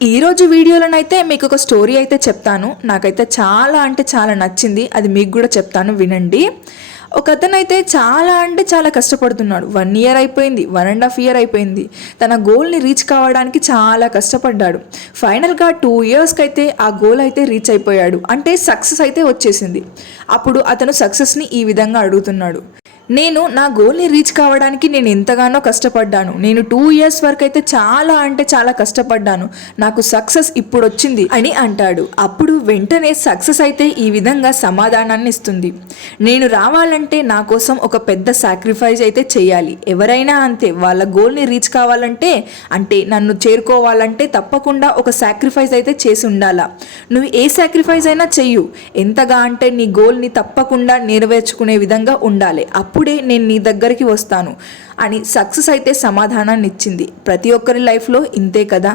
ఈరోజు వీడియోలోనైతే మీకు ఒక స్టోరీ అయితే చెప్తాను. నాకైతే చాలా అంటే చాలా నచ్చింది. అది మీకు కూడా చెప్తాను, వినండి. ఒక అతనైతే చాలా అంటే చాలా కష్టపడుతున్నాడు. 1 ఇయర్ అయిపోయింది, 1.5 ఇయర్ అయిపోయింది. తన గోల్ని రీచ్ కావడానికి చాలా కష్టపడ్డాడు. ఫైనల్గా 2 ఇయర్స్కి అయితే ఆ గోల్ అయితే రీచ్ అయిపోయాడు. అంటే సక్సెస్ అయితే వచ్చేసింది. అప్పుడు అతను సక్సెస్ని ఈ విధంగా అడుగుతున్నాడు. నేను నా గోల్ని రీచ్ కావడానికి నేను ఎంతగానో కష్టపడ్డాను. నేను 2 ఇయర్స్ వరకు అయితే చాలా అంటే చాలా కష్టపడ్డాను. నాకు సక్సెస్ ఇప్పుడు వచ్చింది అని అంటాడు. అప్పుడు వెంటనే సక్సెస్ అయితే ఈ విధంగా సమాధానాన్ని ఇస్తుంది. నేను రావాలంటే నా కోసం ఒక పెద్ద సాక్రిఫైస్ అయితే చేయాలి. ఎవరైనా అంతే, వాళ్ళ గోల్ని రీచ్ కావాలంటే అంటే నన్ను చేరుకోవాలంటే తప్పకుండా ఒక సాక్రిఫైస్ అయితే చేసి ఉండాలా. నువ్వు ఏ సాక్రిఫైస్ అయినా చెయ్యు, ఎంతగా అంటే నీ గోల్ని తప్పకుండా నెరవేర్చుకునే విధంగా ఉండాలి. అప్పుడే నేను నీ దగ్గరికి వస్తాను అని సక్సెస్ అయితే సమాధానాన్ని ఇచ్చింది. ప్రతి ఒక్కరి లైఫ్లో ఇంతే కదా.